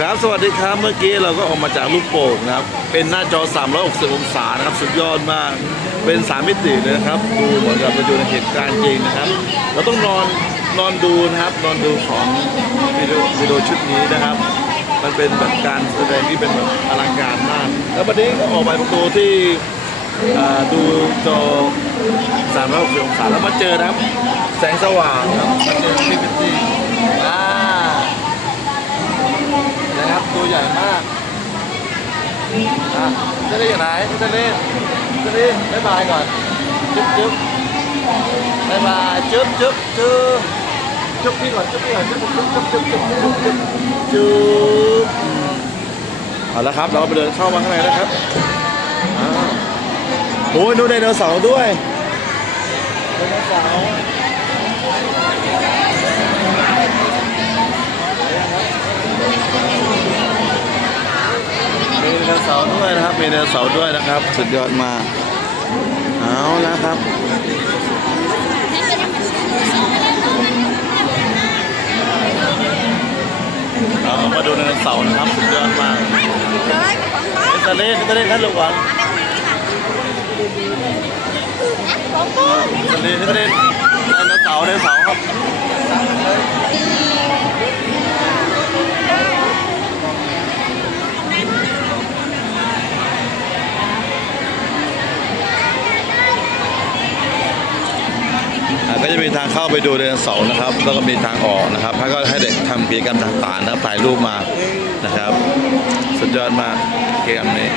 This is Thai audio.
ครับสวัสดีครับเมื่อกี้เราก็ออกมาจากลูกโป่งนะครับ เป็นหน้าจอ 360 องศานะครับ สุดยอดมาก เป็นสามมิติเลยนะครับ ดูเหมือนกับเราอยู่ในเหตุการณ์จริงนะครับ เราต้องนอนนอนดูนะครับ นอนดูของวิดีโอวิดีโอชุดนี้นะครับ มันเป็นแบบการแสดงที่เป็นแบบอลังการมาก แล้ววันนี้ก็ออกไปประตูที่ดูจอ360องศาแล้วมาเจอนะครับ แสงสว่างครับมาเจอที่เป็นที่อ่า นะครับตัว ใหญ่มากอะจะเล่อย่างไหนจะเล่นจะเล่นบายบายก่อน จุ๊บจุ๊บบายบายจุ๊บจุ๊บจุ๊บจุ๊บพี่ก่อนจุ๊บพี่ก่อนจุ๊บจุ๊บจุ๊บจุ๊บจุ๊บจุ๊บจุ๊บจุ๊บเอาละครับ เราไปเดินเข้ามาข้างในแล้วครับโอ้ยดูไดโนเสาร์ด้วยไดโนเสาร์ มีไดโนเสาร์ด้วยนะครับ มีไดโนเสาร์ด้วยนะครับ สุดยอดมากเอาละครับเรามาดูไดโนเสาร์นะครับ สุดยอดมากเตเล่นเตเล่นท่านลูกก่อนเล่นเตเล่นไดโนเสาร์ไดโนเสาร์ครับ ก็จะมีทางเข้าไปดูเดินเสานะครับ แล้วก็มีทางออกนะครับแล้วก็ให้เด็กทำกิจกรรมต่างๆนะครับถ่ายรูปมานะครับ สุดยอดมากกิจกรรมนี้